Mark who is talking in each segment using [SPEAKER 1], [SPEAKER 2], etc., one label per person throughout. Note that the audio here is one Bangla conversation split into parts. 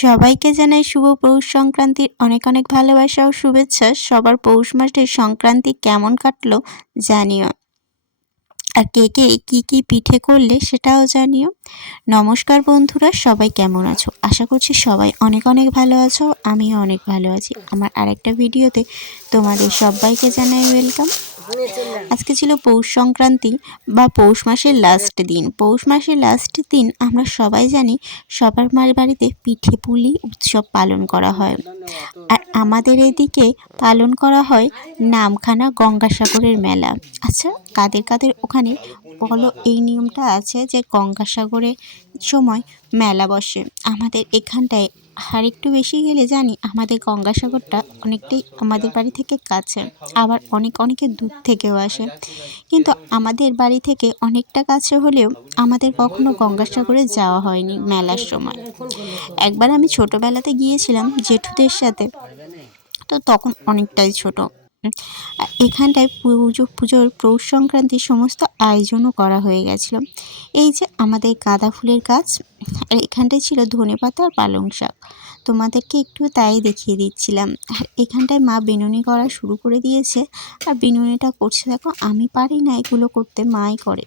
[SPEAKER 1] সবাইকে জানাই শুভ পৌষ সংক্রান্তির অনেক অনেক ভালোবাসা ও শুভেচ্ছা। সবার পৌষ মাসের সংক্রান্তি কেমন কাটলো জানিও। আর কে কে কী কী পিঠে করলে সেটাও জানিও। নমস্কার বন্ধুরা, সবাই কেমন আছো? আশা করছি সবাই অনেক অনেক ভালো আছো, আমিও অনেক ভালো আছি। আমার আরেকটা ভিডিওতে তোমাদের সবাইকে জানাই ওয়েলকাম আজকে ছিল পৌষ সংক্রান্তি বা পৌষ মাসের লাস্ট দিন। পৌষ মাসের লাস্ট দিন আমরা সবাই জানি সবার মার বাড়িতে পিঠে পুলি উৎসব পালন করা হয়। আর আমাদের এদিকে পালন করা হয় নামখানা গঙ্গাসাগরের মেলা। আচ্ছা কাদের কাদের ওখানে বলো এই নিয়মটা আছে যে গঙ্গাসাগরের সময় মেলা বসে? আমাদের এখানটায় আর একটু বেশি গেলে জানি আমাদের গঙ্গাসাগরটা অনেকটাই আমাদের বাড়ি থেকে কাছে, আবার অনেক অনেকে দূর থেকেও আসে। কিন্তু আমাদের বাড়ি থেকে অনেকটা কাছে হলেও আমাদের কখনো গঙ্গাসাগরে যাওয়া হয়নি মেলার সময়। একবার আমি ছোটোবেলাতে গিয়েছিলাম জেঠুদের সাথে, তো তখন অনেকটাই ছোট। এখানটায় পুজো, পুজোর পৌষ সংক্রান্তির সমস্ত আয়োজনও করা হয়ে গেছিল। এই যে আমাদের গাঁদা ফুলের গাছ আর এখানটায় ছিল ধনে পাতা আর পালং শাক। তোমাদেরকে একটু তাই দেখিয়ে দিচ্ছিলাম। আর এখানটায় মা বিনুনি করা শুরু করে দিয়েছে। আর বিনুনিটা করছে, দেখো, আমি পারি না এগুলো করতে, মাই করে।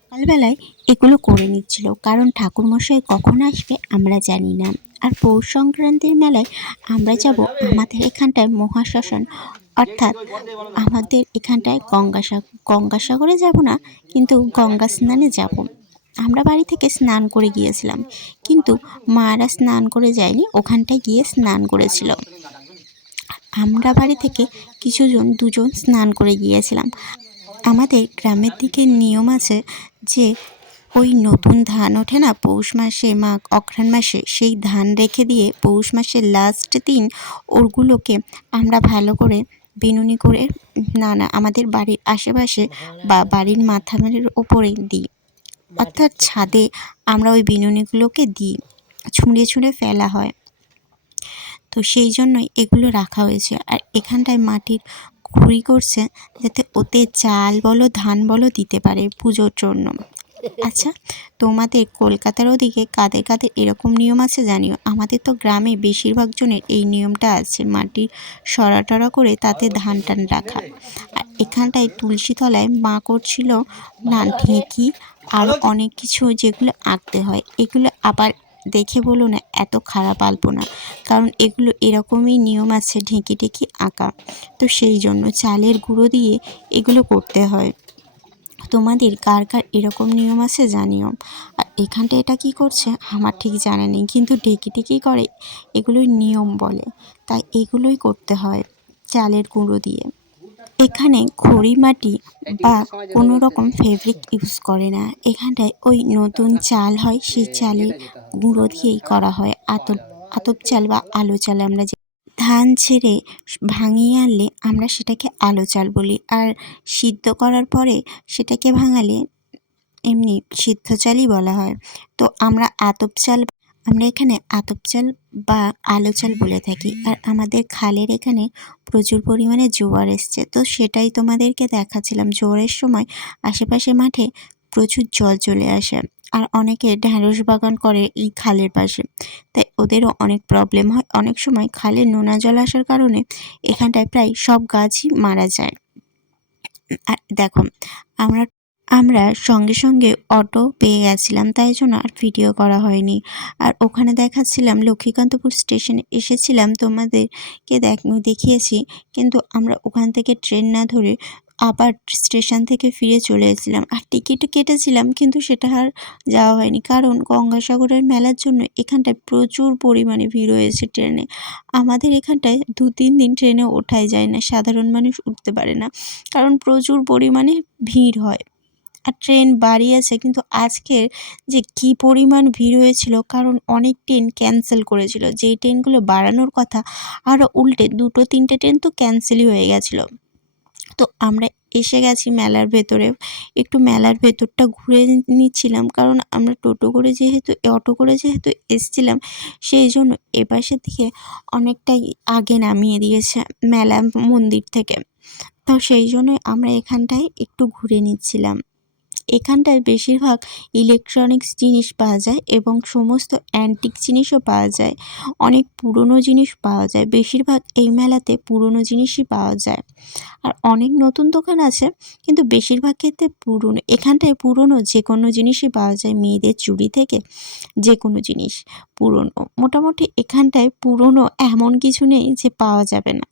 [SPEAKER 1] সকালবেলায় এগুলো করে নিচ্ছিল, কারণ ঠাকুরমশাই কখন আসবে আমরা জানি না। আর পৌষ সংক্রান্তির মেলায় আমরা যাব আমাদের এখানটায় মহাশ্মশান, অর্থাৎ আমাদের এখানটায় গঙ্গাসাগর গঙ্গাসাগরে যাব না, কিন্তু গঙ্গা স্নানে যাব। আমরা বাড়ি থেকে স্নান করে গিয়েছিলাম, কিন্তু মারা স্নান করে যায়নি, ওখানটায় গিয়ে স্নান করেছিল। আমরা বাড়ি থেকে কিছুজন, দুজন স্নান করে গিয়েছিলাম। আমাদের গ্রামের দিকে নিয়ম আছে যে, ওই নতুন ধান ওঠে না, পৌষ মাসে মা অঘ্রাণ মাসে, সেই ধান রেখে দিয়ে পৌষ মাসের লাস্ট দিন ওরগুলোকে আমরা ভালো করে বিনুনি করে, না না, আমাদের বাড়ির আশেপাশে বা বাড়ির মাথামের ওপরে দিই। অর্থাৎ ছাদে আমরা ওই বিনুনিগুলোকে দিই, ছুঁড়ে ছুঁড়ে ফেলা হয়। তো সেই জন্যই এগুলো রাখা হয়েছে। আর এখানটায় মাটির খুঁড়ি করছে যাতে ওতে চাল বলো, ধান বলো দিতে পারে পুজোর জন্য। আচ্ছা তোমাদের কলকাতার ওদিকে কাদের কাদের এরকম নিয়ম আছে জানিও? আমাদের তো গ্রামে বেশিরভাগ জনের এই নিয়মটা আছে, মাটি সরা টরা করে তাতে ধান টান রাখা। আর এখানটায় তুলসী তলায় মা করছিল না ঢেঁকি আর অনেক কিছু যেগুলো আঁকতে হয়। এগুলো আবার দেখে বলো না, এত খারাপ আলপনা। কারণ এগুলো এরকমই নিয়ম আছে ঢেঁকি ঢেঁকি আঁকা। তো সেই জন্য চালের গুঁড়ো দিয়ে এগুলো করতে হয়। তোমাদের কার কার এরকম নিয়ম আছে জানিও। আর এখানটা এটা কি করছে? আমার ঠিক জানা নেই, কিন্তু ডেকে ডেকেই করে, এগুলোই নিয়ম বলে। তাই এগুলোই করতে হয় চালের গুঁড়ো দিয়ে। এখানে খড়ি মাটি বা কোনো রকম ফেব্রিক ইউজ করে না। এখানটায় ওই নতুন চাল হয়, সেই চালের গুঁড়ো দিয়েই করা হয়। আতপ আতপ চাল বা আলো চাল আমরা ধান ছেড়ে ভাঙিয়ে আনলে আমরা সেটাকে আলো চাল বলি। আর সিদ্ধ করার পরে সেটাকে ভাঙালে এমনি সিদ্ধ চালই বলা হয়। তো আমরা আতপ চাল, আমরা এখানে আতপ চাল বা আলো চাল বলে থাকি। আর আমাদের খালের এখানে প্রচুর পরিমাণে জোয়ার এসছে। তো সেটাই তোমাদেরকে দেখাচ্ছিলাম। জোয়ারের সময় আশেপাশে মাঠে প্রচুর জল চলে আসে আর অনেকে ঢ্যাঁড়স বাগান করে এই খালের পাশে। তাই ওদেরও অনেক প্রবলেম হয়। অনেক সময় খালে নোনা জল আসার কারণে এখানটায় প্রায় সব গাছই মারা যায়। আর দেখো, আমরা আমরা সঙ্গে সঙ্গে অটো পেয়ে গেছিলাম, তাই জন্য আর ভিডিও করা হয়নি। আর ওখানে দেখাচ্ছিলাম লক্ষ্মীকান্তপুর স্টেশনে এসেছিলাম তোমাদেরকে দেখ, দেখিয়েছি। কিন্তু আমরা ওখান থেকে ট্রেন না ধরে আবার স্টেশন থেকে ফিরে চলে এসেছিলাম। আর টিকিট কেটেছিলাম, কিন্তু সেটা আর যাওয়া হয়নি। কারণ গঙ্গাসাগরের মেলার জন্য এখানটায় প্রচুর পরিমাণে ভিড় হয়েছে ট্রেনে। আমাদের এখানটায় দু তিন দিন ট্রেনে ওঠাই যায় না, সাধারণ মানুষ উঠতে পারে না, কারণ প্রচুর পরিমাণে ভিড় হয়। আর ট্রেন বাড়িয়েছে কিন্তু আজকের যে কী পরিমাণ ভিড় হয়েছিল, কারণ অনেক ট্রেন ক্যান্সেল করেছিল। যেই ট্রেনগুলো বাড়ানোর কথা, আরও উল্টে দুটো তিনটে ট্রেন তো ক্যান্সেলই হয়ে গেছিল। তো আমরা এসে গেছি মেলার ভেতরে। একটু মেলার ভেতরটা ঘুরে নিচ্ছিলাম কারণ আমরা টোটো করে যেহেতু, অটো করে যেহেতু এসছিলাম, সেই জন্য এপাশের দিকে অনেকটাই আগে নামিয়ে দিয়েছে মেলা মন্দির থেকে। তো সেই জন্যই আমরা এখানটায় একটু ঘুরে নিচ্ছিলাম। এখানটায় বেশিরভাগ ইলেকট্রনিক্স জিনিস পাওয়া যায় এবং সমস্ত অ্যান্টিক জিনিসও পাওয়া যায়। অনেক পুরনো জিনিস পাওয়া যায়। বেশিরভাগ এই মেলাতে পুরনো জিনিসই পাওয়া যায়। আর অনেক নতুন দোকান আছে, কিন্তু বেশিরভাগ ক্ষেত্রে পুরনো, এখানটায় পুরনো যে কোনো জিনিসই পাওয়া যায়। মেয়েদের চুড়ি থেকে যে কোনো জিনিস পুরনো। মোটামুটি এখানটায় পুরনো এমন কিছু নেই যে পাওয়া যাবে না।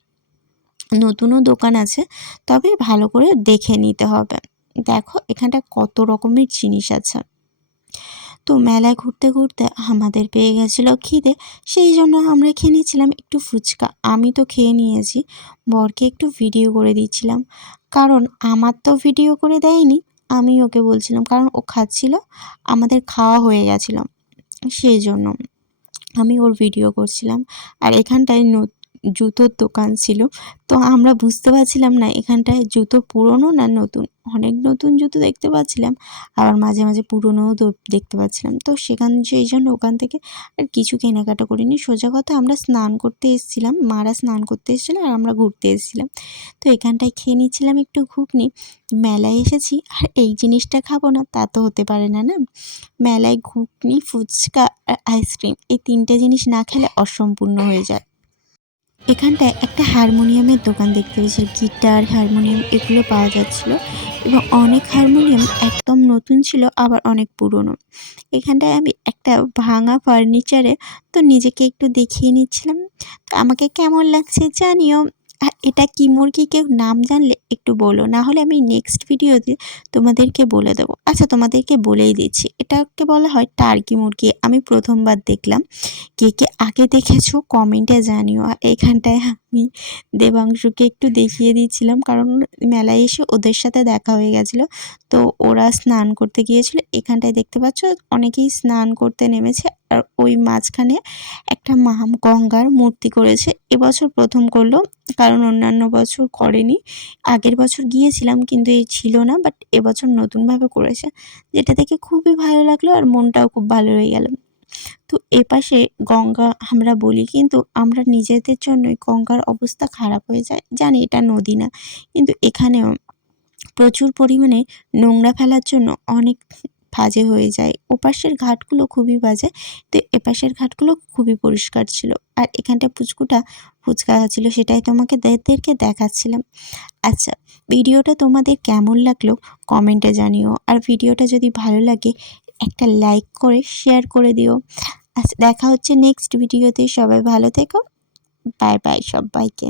[SPEAKER 1] নতুনও দোকান আছে, তবে ভালো করে দেখে নিতে হবে। দেখো, এখানটা কত রকমের জিনিস আছে। তো মেলায় ঘুরতে ঘুরতে আমাদের পেয়ে গেছিল খিদে, সেই জন্য আমরা খেয়ে নিয়েছিলাম একটু ফুচকা। আমি তো খেয়ে নিয়েছি, বরকে একটু ভিডিও করে দিচ্ছিলাম কারণ আমার তো ভিডিও করে দেয়নি, আমি ওকে বলছিলাম, কারণ ও খাচ্ছিল, আমাদের খাওয়া হয়ে গেছিল। সেই জন্য আমি ওর ভিডিও করছিলাম। আর এখানটায় জুতোর দোকান ছিল। তো আমরা বুঝতে পারছিলাম না এখানটায় জুতো পুরনো না নতুন? অনেক নতুন জুতো দেখতে পাচ্ছিলাম, আবার মাঝে মাঝে পুরনোও দেখতে পাচ্ছিলাম। তো সেখান, সেই জন্য ওখান থেকে আর কিছু কেনাকাটা করিনি। সোজা কথা আমরা স্নান করতে এসেছিলাম, মারা স্নান করতে এসেছিল আর আমরা ঘুরতে এসেছিলাম। তো এখানটায় খেয়ে নিচ্ছিলাম একটু ঘুগনি। মেলায় এসেছি, আর এই জিনিসটা খাব না, তা তো হতে পারে না না। মেলায় ঘুগনি, ফুচকা আর আইসক্রিম এই তিনটে জিনিস না খেলে অসম্পূর্ণ হয়ে যায়। এখানটায় একটা হারমোনিয়ামের দোকান দেখতে পেয়েছি। গিটার, হারমোনিয়াম এগুলো পাওয়া যাচ্ছিল এবং অনেক হারমোনিয়াম একদম নতুন ছিল, আবার অনেক পুরনো। এখানটায় আমি একটা ভাঙা ফার্নিচারে তো নিজেকে একটু দেখিয়ে নিচ্ছিলাম। তো আমাকে কেমন লাগছে জানিও। এটা কি মুরগি? কেউ নাম জানলে একটু বলো, না হলে আমি নেক্সট ভিডিওতে তোমাদেরকে বলে দেবো। আচ্ছা তোমাদেরকে বলেই দিচ্ছি। এটাকে বলা হয় টার্কি মুরগি। আমি প্রথমবার দেখলাম। কে কে আগে দেখেছ? কমেন্টে জানিও। এখানটায় আমি দেবাংশুকে একটু দেখিয়ে দিচ্ছিলাম কারণ মেলায় এসে ওদের সাথে দেখা হয়ে গেছিল। তো ওরা স্নান করতে গিয়েছিল। এখানটায় দেখতে পাচ্ছ, অনেকেই স্নান করতে নেমেছে। আর ওই মাঝখানে একটা মা গঙ্গার মূর্তি করেছে। এবছর প্রথম করল, কারণ অন্যান্য বছর করেনি। আগের বছর গিয়েছিলাম, কিন্তু এই ছিল না। বাট এবছর নতুনভাবে করেছে। যেটা দেখে খুবই ভালো লাগল আর মনটাও খুব ভালো হয়ে গেল। তো এপাশে গঙ্গা আমরা বলি, কিন্তু আমরা নিজেদের জন্যই গঙ্গার অবস্থা খারাপ হয়ে যায়। জানি এটা নদী না, কিন্তু এখানেও প্রচুর পরিমাণে নোংরা ফেলার জন্য অনেক বাজে হয়ে যায়। ওপাশের ঘাটগুলো খুবই বাজে, তো এপাশের ঘাটগুলো খুবই পরিষ্কার ছিল। আর এখানটা পুচকুটা ফুচকা ছিল সেটাই তোমাকে দেরকে দেখাচ্ছিলাম। আচ্ছা ভিডিওটা তোমাদের কেমন লাগল কমেন্টে জানিও। আর ভিডিওটা যদি ভালো লাগে একটা লাইক করে শেয়ার করে দিও। আচ্ছা দেখা হচ্ছে নেক্সট ভিডিওতে সবাই ভালো থেকো। বাই বাই সবাইকে।